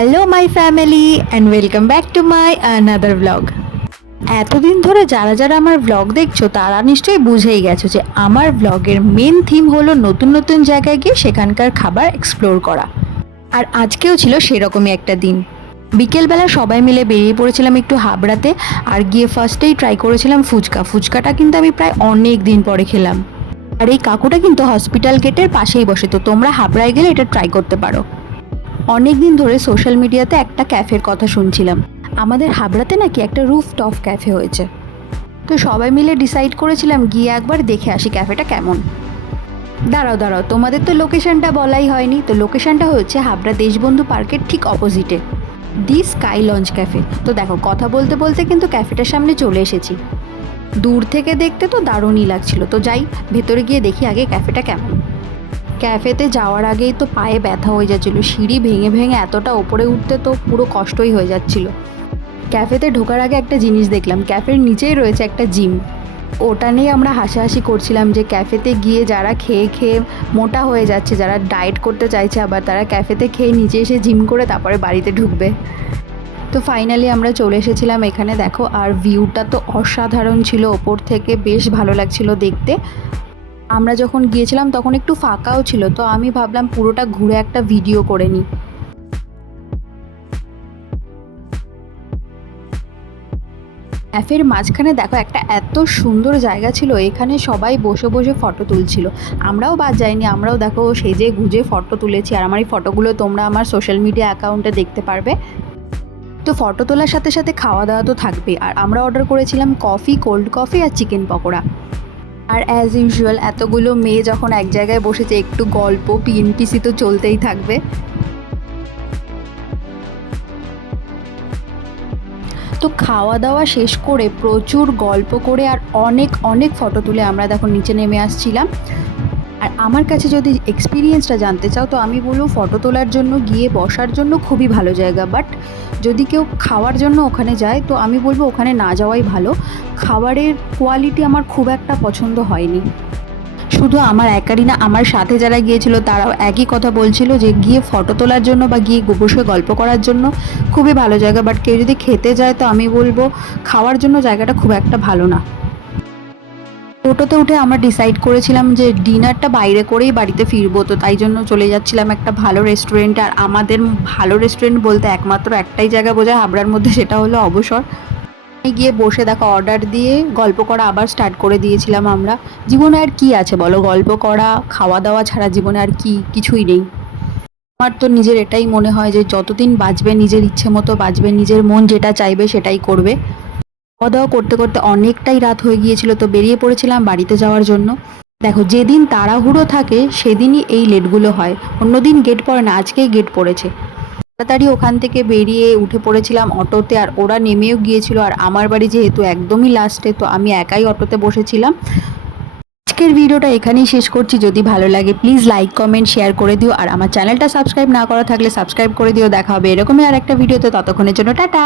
Hello my family and welcome back to my another blog. এতদিন ধরে যারা যারা আমার ব্লগ দেখছো তারা নিশ্চয়ই বুঝেই গেছো যে আমার ব্লগের মেন থিম হলো নতুন নতুন জায়গায় গিয়ে সেখানকার খাবার এক্সপ্লোর করা। আর আজকেও ছিল সেরকমই একটা দিন। বিকেলবেলা সবাই মিলে বেরিয়ে পড়েছিলাম একটু হাবড়াতে, আর গিয়ে ফার্স্টেই ট্রাই করেছিলাম ফুচকাটা কিন্তু আমি প্রায় অনেক দিন পরে খেলাম। আর এই কাকুটা কিন্তু হসপিটাল গেটের পাশেই বসে, তো তোমরা হাবড়ায় গেলে এটা ট্রাই করতে পারো। অনেক দিন ধরে সোশ্যাল মিডিয়াতে একটা ক্যাফের কথা শুনছিলাম, আমাদের হাবড়াতে নাকি একটা রুফটপ ক্যাফে হয়েছে। তো সবাই মিলে ডিসাইড করেছিলাম গিয়ে একবার দেখে আসি ক্যাফেটা কেমন। দাঁড়াও তোমাদের তো লোকেশনটা বলাই হয়নি। তো লোকেশনটা হচ্ছে হাবড়া দেশবন্ধু পার্কের ঠিক অপোজিটে দি স্কাই লঞ্চ ক্যাফে। তো দেখো, কথা বলতে বলতে কিন্তু ক্যাফেটার সামনে চলে এসেছি। দূর থেকে দেখতে তো দারুণই লাগছিল। তো যাই ভেতরে গিয়ে দেখি আগে ক্যাফেটা কেমন। ক্যাফেতে যাওয়ার আগেই তো পায়ে ব্যথা হয়ে যাচ্ছিলো, সিঁড়ি ভেঙে ভেঙে এতটা ওপরে উঠতে তো পুরো কষ্টই হয়ে যাচ্ছিল। ক্যাফেতে ঢোকার আগে একটা জিনিস দেখলাম, ক্যাফের নিচেই রয়েছে একটা জিম। ওটা নিয়ে আমরা হাসাহাসি করছিলাম যে ক্যাফেতে গিয়ে যারা খেয়ে খেয়ে মোটা হয়ে যাচ্ছে, যারা ডায়েট করতে চাইছে, আবার তারা ক্যাফেতে খেয়ে নিচে এসে জিম করে তারপরে বাড়িতে ঢুকবে। তো ফাইনালি আমরা চলে এসেছিলাম এখানে, দেখো। আর ভিউটা তো অসাধারণ ছিল, ওপর থেকে বেশ ভালো লাগছিল দেখতে। আমরা যখন গিয়েছিলাম তখন একটু ফাঁকাও ছিল, তো আমি ভাবলাম পুরোটা ঘুরে একটা ভিডিও করে নিই। ক্যাফের মাঝখানে দেখো একটা এত সুন্দর জায়গা ছিল, এখানে সবাই বসে বসে ফটো তুলছিল। আমরাও বাদ যাইনি, আমরাও দেখো সেজে গুজে ফটো তুলেছি। আর আমার এই ফটোগুলো তোমরা আমার সোশ্যাল মিডিয়া অ্যাকাউন্টে দেখতে পারবে। তো ফটো তোলার সাথে সাথে খাওয়া দাওয়া তো থাকবে। আর আমরা অর্ডার করেছিলাম কফি, কোল্ড কফি আর চিকেন পকোড়া। আর অ্যাজ ইউজুয়াল এতগুলো মেয়ে যখন এক জায়গায় বসেছে, একটু গল্প পিএনপিসি তো চলতেই থাকবে। তো খাওয়া দাওয়া শেষ করে প্রচুর গল্প করে আর অনেক অনেক ফটো তুলে আমরা দেখো নিচে নেমে আসছিলাম। আর আমার কাছে যদি এক্সপিরিয়েন্সটা জানতে চাও তো আমি বলবো ফটো তোলার জন্য গিয়ে বসার জন্য খুবই ভালো জায়গা, বাট যদি কেউ খাওয়ার জন্য ওখানে যায় তো আমি বলবো ওখানে না যাওয়াই ভালো। খাবারের কোয়ালিটি আমার খুব একটা পছন্দ হয়নি। শুধু আমার একারই না, আমার সাথে যারা গিয়েছিল তারাও একই কথা বলছিল যে গিয়ে ফটো তোলার জন্য বা গিয়ে বসে গল্প করার জন্য খুবই ভালো জায়গা, বাট কেউ যদি খেতে যায় তো আমি বলবো খাওয়ার জন্য জায়গাটা খুব একটা ভালো না। টোটোতে উঠে আমরা ডিসাইড করেছিলাম যে ডিনারটা বাইরে করেই বাড়িতে ফিরবো, তো তাই জন্য চলে যাচ্ছিলাম একটা ভালো রেস্টুরেন্টে। আর আমাদের ভালো রেস্টুরেন্ট বলতে একমাত্র একটাই জায়গা বোঝায় হাবড়ার মধ্যে, সেটা হলো অবসর। গিয়ে বসে দেখো অর্ডার দিয়ে গল্প করা আবার স্টার্ট করে দিয়েছিলাম আমরা। জীবনে আর কি আছে বলো, গল্প করা খাওয়া দাওয়া ছাড়া জীবনে আর কিছুই নেই। আমার তো নিজের এটাই মনে হয় যে যতদিন বাঁচবে নিজের ইচ্ছে মতো বাঁচবে, নিজের মন যেটা চাইবে সেটাই করবে। খাওয়া দাওয়া করতে করতে অনেকটাই রাত হয়ে গিয়েছিল, তো বেরিয়ে পড়েছিলাম বাড়িতে যাওয়ার জন্য। দেখো, যেদিন তাড়াহুড়ো থাকে সেদিনই এই লেটগুলো হয়, অন্যদিন গেট পড়ে না, আজকেই গেট পড়েছে। তাড়াতাড়ি ওখান থেকে বেরিয়ে উঠে পড়েছিলাম অটোতে, আর ওরা নেমেও গিয়েছিল। আর আমার বাড়ি যেহেতু একদমই লাস্টে, তো আমি একাই অটোতে বসেছিলাম। আজকের ভিডিওটা এখানেই শেষ করছি। যদি ভালো লাগে প্লিজ লাইক কমেন্ট শেয়ার করে দিও, আর আমার চ্যানেলটা সাবস্ক্রাইব না করা থাকলে সাবস্ক্রাইব করে দিও। দেখা হবে এরকমই আর একটা ভিডিওতে, ততক্ষণের জন্য টাটা।